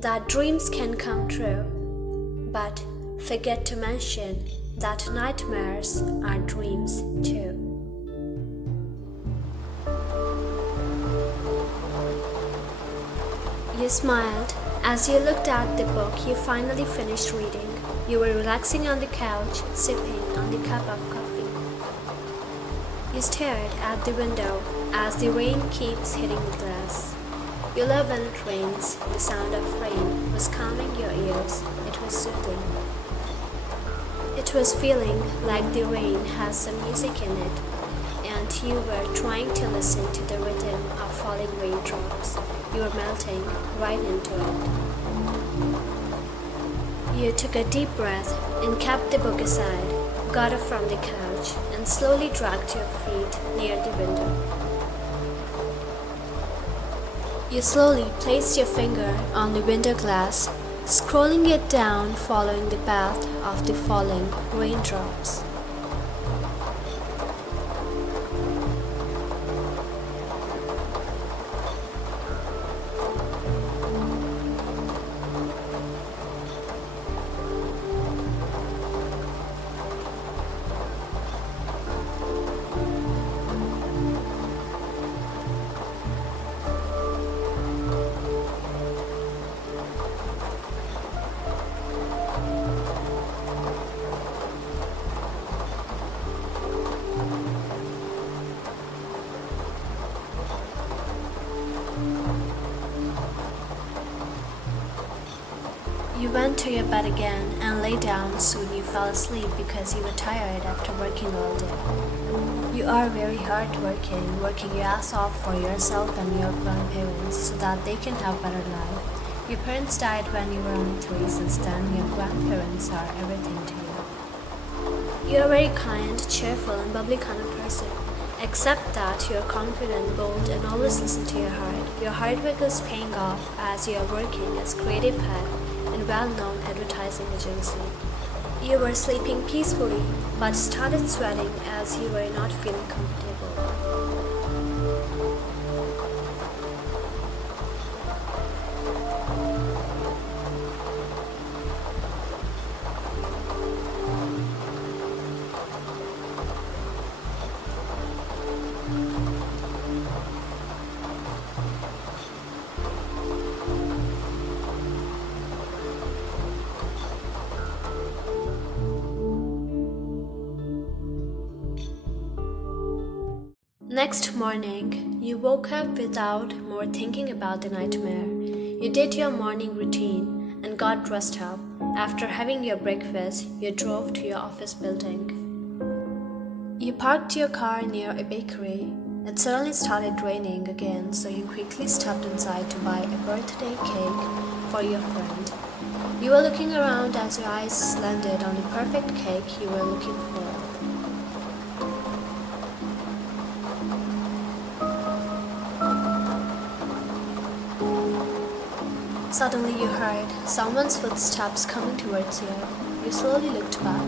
that dreams can come true, but forget to mention that nightmares are dreams too. You smiled as you looked at the book you finally finished reading. You were relaxing on the couch, sipping on the cup of coffee. You stared at the window as the rain keeps hitting the glass. You love when it rains. The sound of rain was calming your ears. It was soothing. It was feeling like the rain has some music in it, and you were trying to listen to the rhythm of falling raindrops. You were melting right into it. You took a deep breath and kept the book aside, got up from the couch, and slowly dragged your feet near the window. You slowly placed your finger on the window glass, scrolling it down, following the path of the falling raindrops. You went to your bed again and lay down. Soon you fell asleep because you were tired after working all day. You are very hardworking, working your ass off for yourself and your grandparents so that they can have better life. Your parents died when you were only 3. Since then, your grandparents are everything to you. You are a very kind, cheerful, and bubbly kind of person. Except that you are confident, bold, and always listen to your heart. Your hard work is paying off as you are working as creative head in a well-known advertising agency. You were sleeping peacefully, but started sweating as you were not feeling comfortable. Next morning, you woke up without more thinking about the nightmare. You did your morning routine and got dressed up. After having your breakfast, you drove to your office building. You parked your car near a bakery. It suddenly started raining again, so you quickly stepped inside to buy a birthday cake for your friend. You were looking around as your eyes landed on the perfect cake you were looking for. Suddenly you heard someone's footsteps coming towards you. You slowly looked back.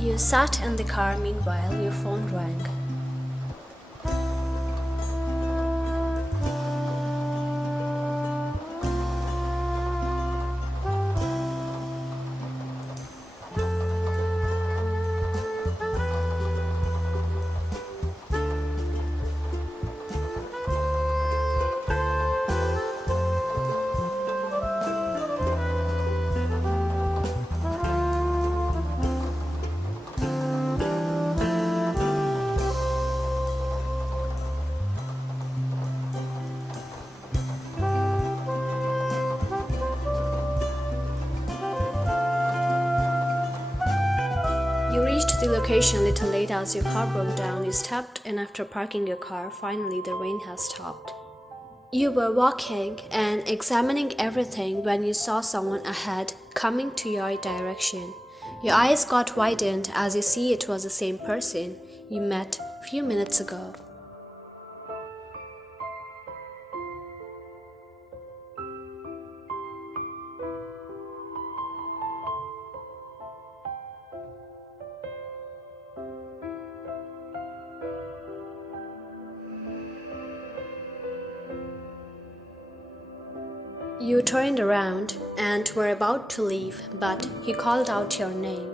You sat in the car. Meanwhile, your phone rang. You reached the location a little late as your car broke down. You stepped in after parking your car. Finally, the rain has stopped. You were walking and examining everything when you saw someone ahead coming to your direction. Your eyes got widened as you see it was the same person you met a few minutes ago. You turned around and were about to leave, but he called out your name.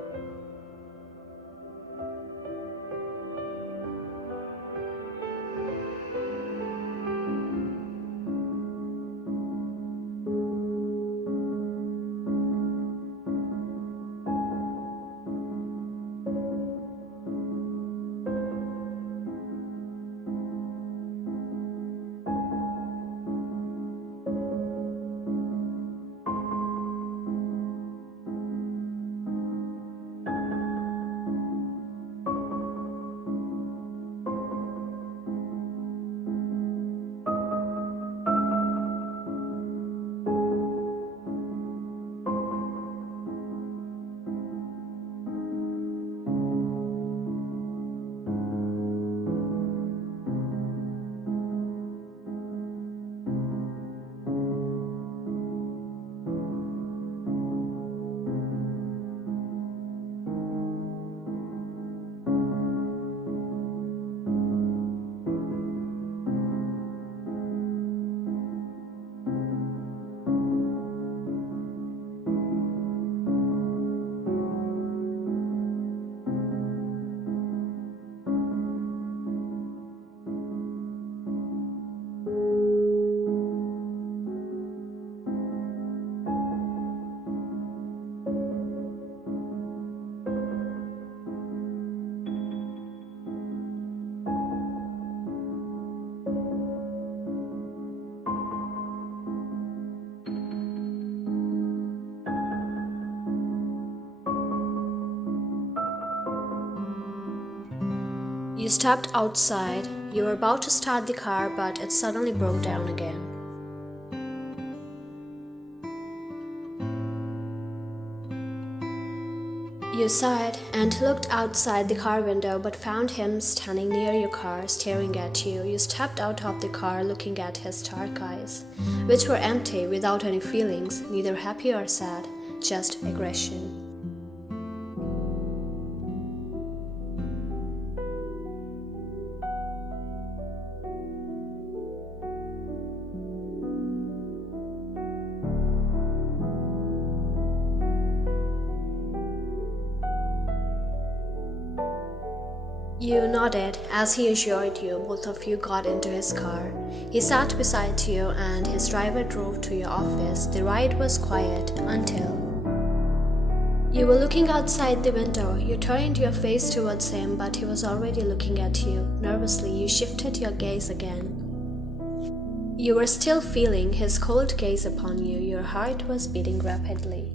You stepped outside. You were about to start the car, but it suddenly broke down again. You sighed and looked outside the car window, but found him standing near your car, staring at you. You stepped out of the car, looking at his dark eyes, which were empty, without any feelings, neither happy or sad, just aggression. You nodded as he assured you. Both of you got into his car. He sat beside you and his driver drove to your office. The ride was quiet until you were looking outside the window. You turned your face towards him, but he was already looking at you. Nervously, you shifted your gaze again. You were still feeling his cold gaze upon you. Your heart was beating rapidly.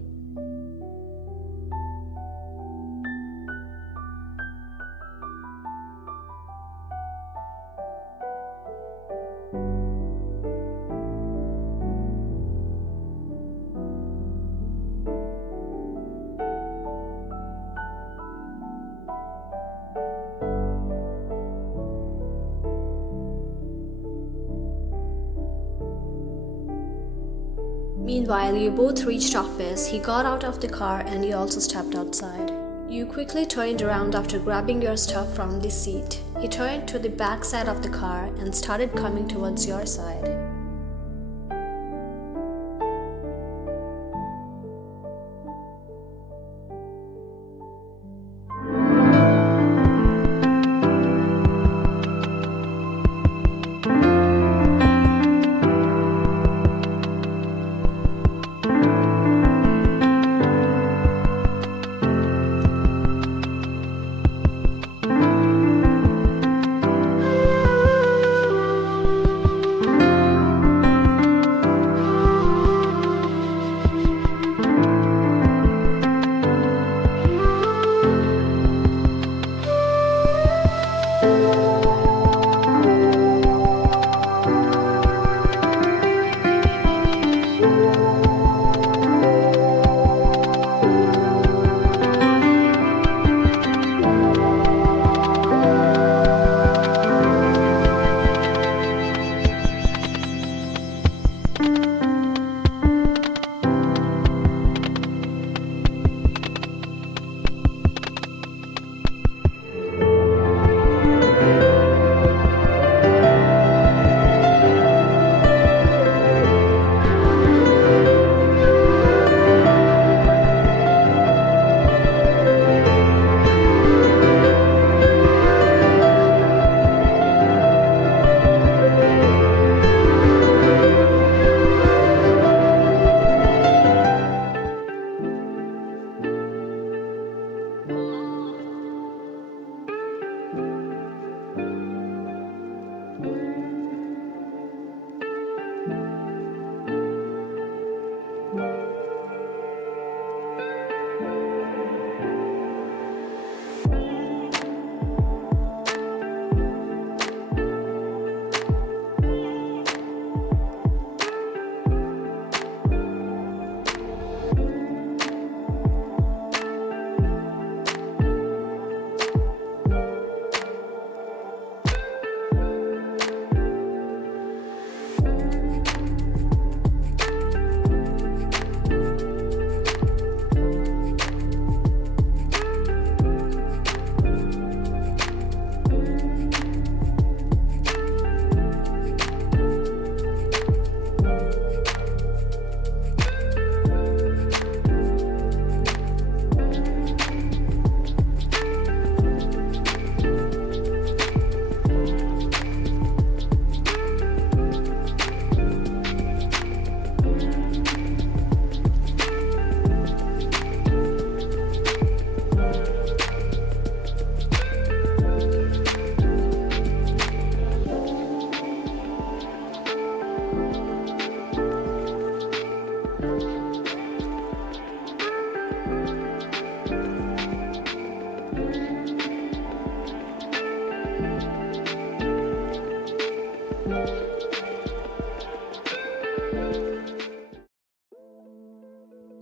Meanwhile, you both reached office. He got out of the car and you also stepped outside. You quickly turned around after grabbing your stuff from the seat. He turned to the back side of the car and started coming towards your side.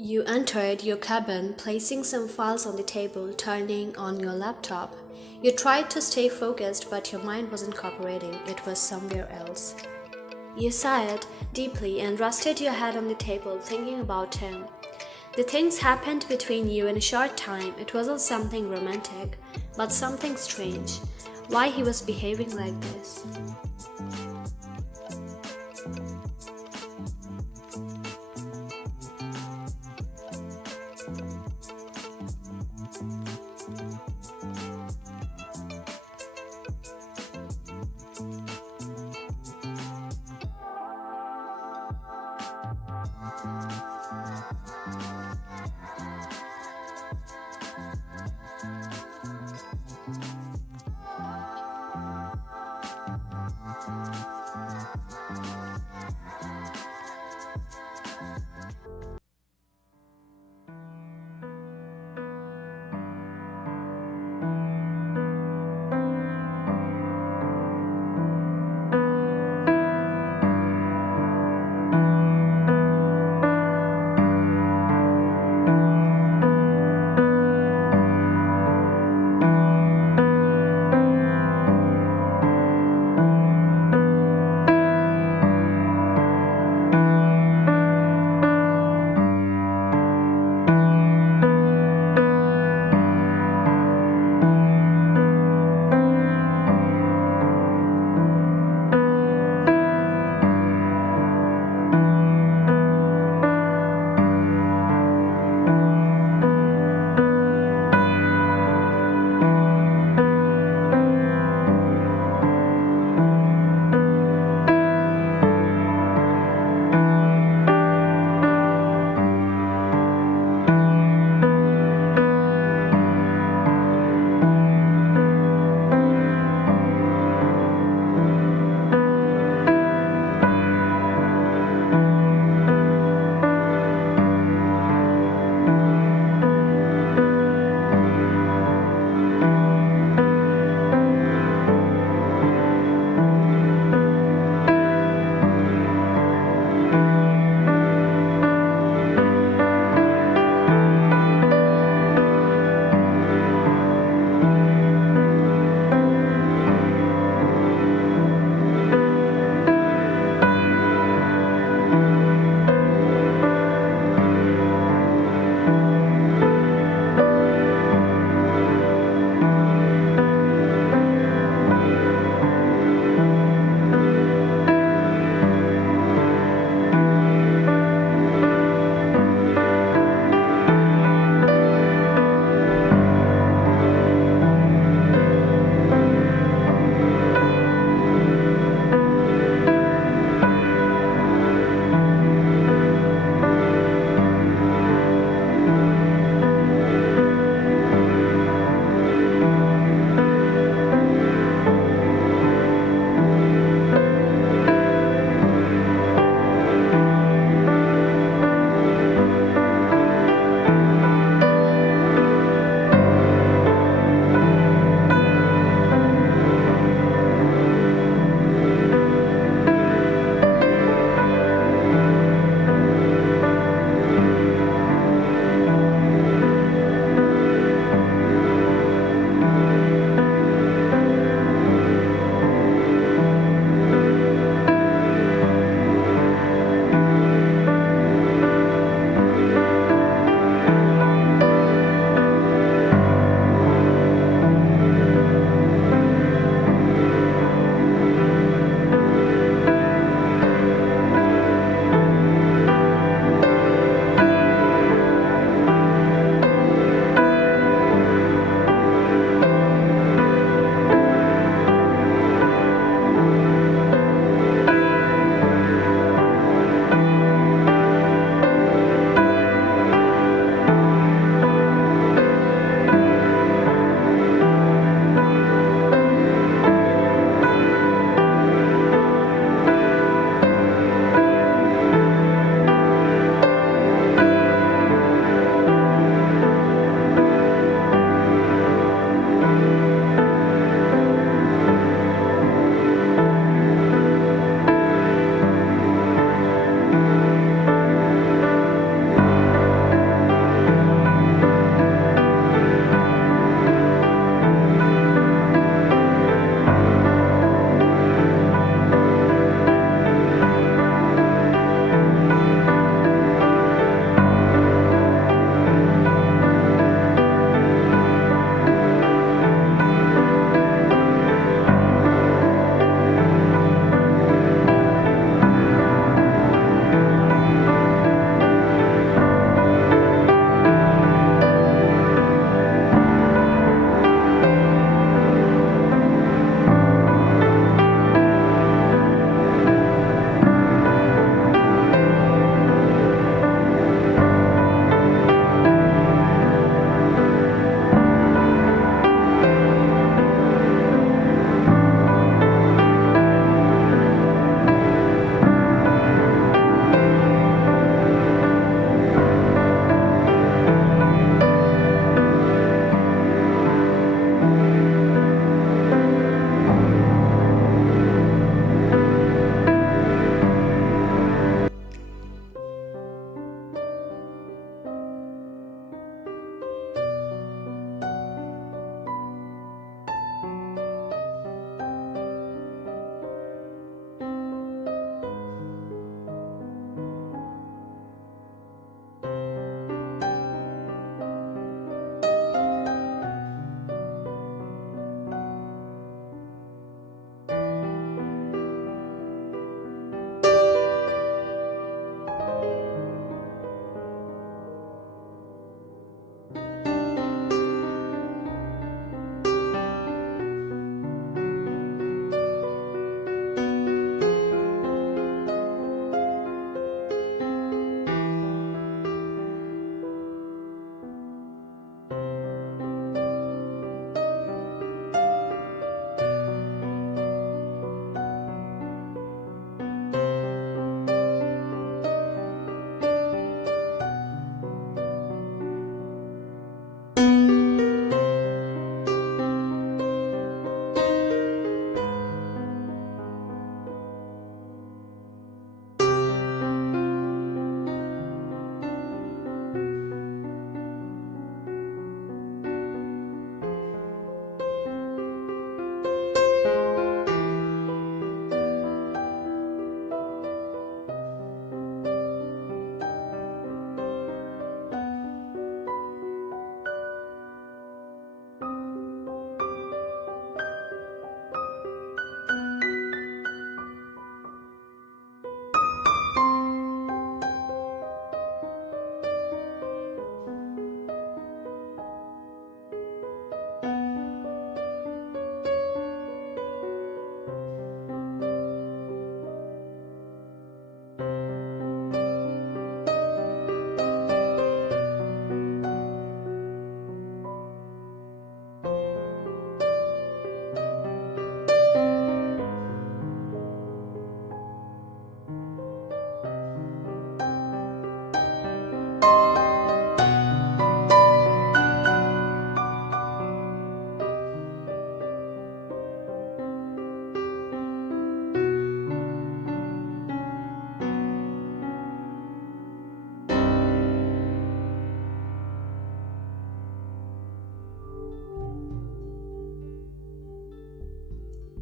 You entered your cabin, placing some files on the table, turning on your laptop. You tried to stay focused, but your mind wasn't cooperating. It was somewhere else. You sighed deeply and rested your head on the table, thinking about him. The things happened between you in a short time. It wasn't something romantic, but something strange. Why he was behaving like this?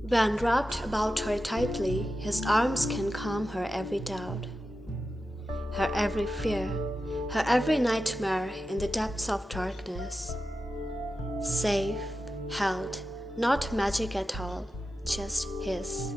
When wrapped about her tightly, his arms can calm her every doubt, her every fear, her every nightmare in the depths of darkness. Safe, held, not magic at all, just his.